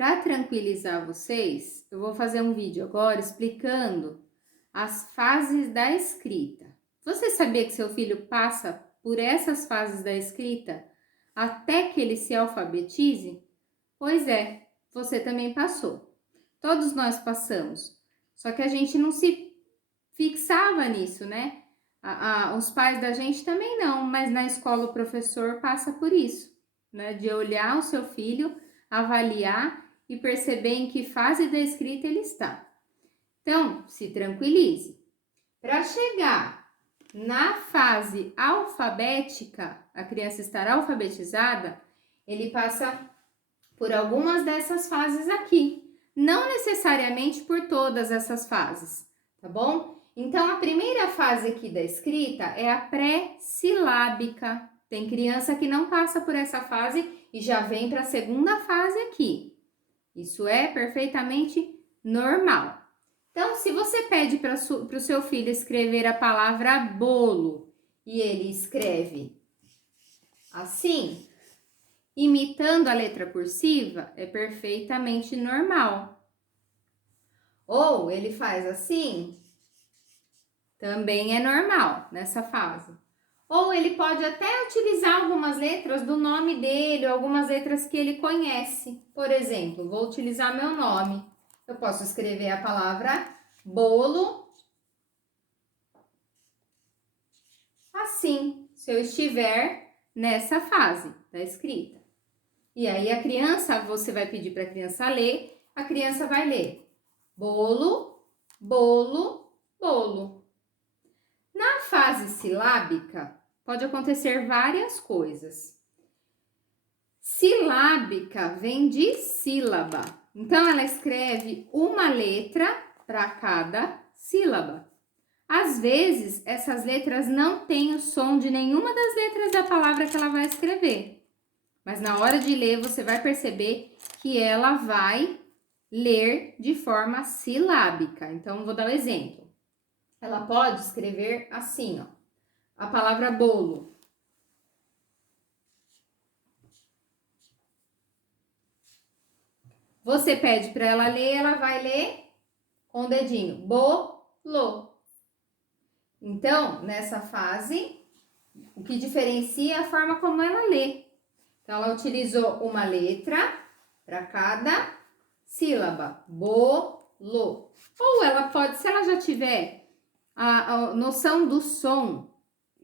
Para tranquilizar vocês, eu vou fazer um vídeo agora explicando as fases da escrita. Você sabia que seu filho passa por essas fases da escrita até que ele se alfabetize? Pois é, você também passou. Todos nós passamos. Só que a gente não se fixava nisso, né? Os pais da gente também não, mas na escola o professor passa por isso, né? De olhar o seu filho, avaliar e perceber em que fase da escrita ele está. Então, se tranquilize. Para chegar na fase alfabética, a criança estar alfabetizada, ele passa por algumas dessas fases aqui. Não necessariamente por todas essas fases, tá bom? Então, a primeira fase aqui da escrita é a pré-silábica. Tem criança que não passa por essa fase e já vem para a segunda fase aqui. Isso é perfeitamente normal. Então, se você pede para o seu filho escrever a palavra bolo e ele escreve assim, imitando a letra cursiva, é perfeitamente normal. Ou ele faz assim, também é normal nessa fase. Ou ele pode até utilizar algumas letras do nome dele, ou algumas letras que ele conhece. Por exemplo, vou utilizar meu nome. Eu posso escrever a palavra bolo assim, se eu estiver nessa fase da escrita. E aí a criança, você vai pedir para a criança ler, a criança vai ler bolo, bolo, bolo. Na fase silábica, pode acontecer várias coisas. Silábica vem de sílaba. Então, ela escreve uma letra para cada sílaba. Às vezes, essas letras não têm o som de nenhuma das letras da palavra que ela vai escrever. Mas na hora de ler, você vai perceber que ela vai ler de forma silábica. Então, vou dar um exemplo. Ela pode escrever assim, ó, a palavra bolo. Você pede para ela ler, ela vai ler com o dedinho, bolo. Então, nessa fase, o que diferencia é a forma como ela lê. Então, ela utilizou uma letra para cada sílaba, bolo. Ou ela pode, se ela já tiver a noção do som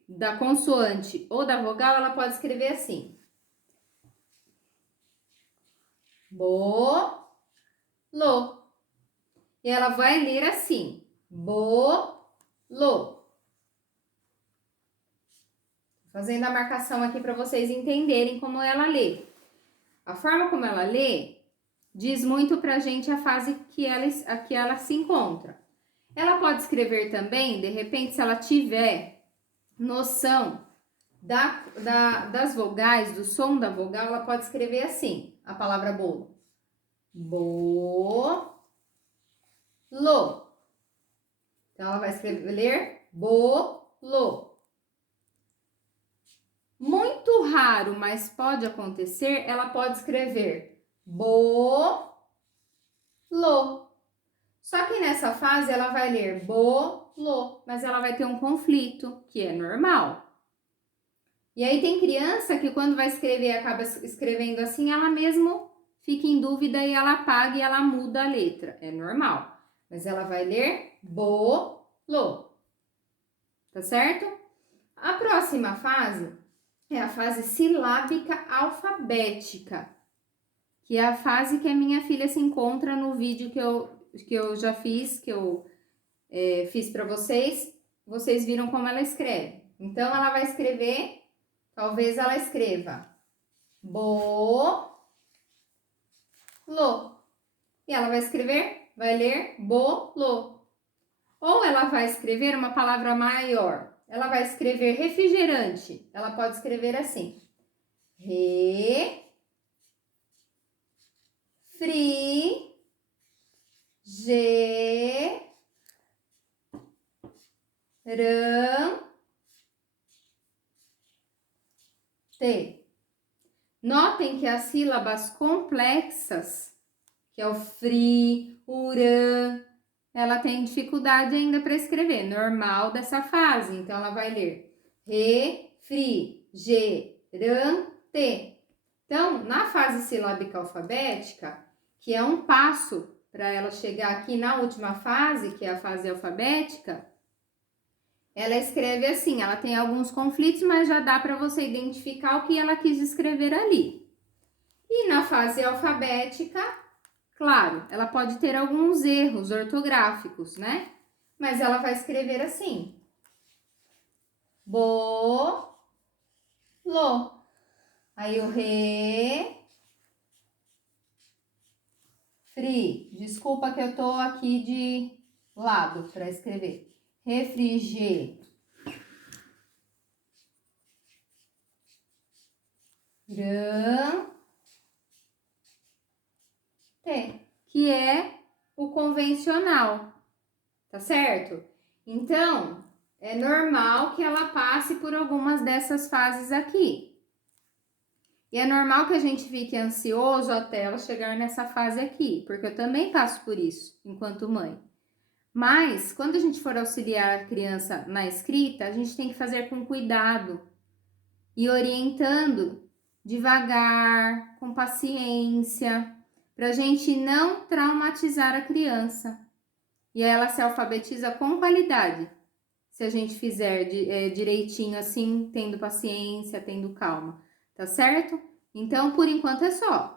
da consoante ou da vogal, ela pode escrever assim. Bolo. E ela vai ler assim. Bolo. Fazendo a marcação aqui para vocês entenderem como ela lê. A forma como ela lê diz muito pra gente a fase que ela se encontra. Ela pode escrever também, de repente, se ela tiver noção das vogais, do som da vogal, ela pode escrever assim, a palavra bolo. Bolo. Então, ela vai ler bolo. Muito raro, mas pode acontecer, ela pode escrever bolo. Só que nessa fase ela vai ler bolo, mas ela vai ter um conflito, que é normal. E aí tem criança que quando vai escrever, acaba escrevendo assim, ela mesmo fica em dúvida e ela apaga e ela muda a letra. É normal. Mas ela vai ler bolo. Tá certo? A próxima fase é a fase silábica alfabética, que é a fase que a minha filha se encontra no vídeo que eu já fiz, que eu fiz para vocês. Vocês viram como ela escreve. Então, ela vai escrever, talvez ela escreva bolo. E ela vai escrever, vai ler bolo. Ou ela vai escrever uma palavra maior. Ela vai escrever refrigerante. Ela pode escrever assim. Notem que as sílabas complexas que é o fri, uran. Ela tem dificuldade ainda para escrever, normal dessa fase. Então, ela vai ler refrigerante. Então, na fase silábica alfabética, que é um passo para ela chegar aqui na última fase, que é a fase alfabética, ela escreve assim, ela tem alguns conflitos, mas já dá para você identificar o que ela quis escrever ali. E na fase alfabética, claro, ela pode ter alguns erros ortográficos, né? Mas ela vai escrever assim. Bolo. Aí o desculpa que eu tô aqui de lado para escrever. Refrigerante. Que é o convencional, tá certo? Então, é normal que ela passe por algumas dessas fases aqui. E é normal que a gente fique ansioso até ela chegar nessa fase aqui, porque eu também passo por isso, enquanto mãe. Mas, quando a gente for auxiliar a criança na escrita, a gente tem que fazer com cuidado e orientando devagar, com paciência, para a gente não traumatizar a criança. E ela se alfabetiza com qualidade, se a gente fizer direitinho assim, tendo paciência, tendo calma, tá certo? Então, por enquanto é só.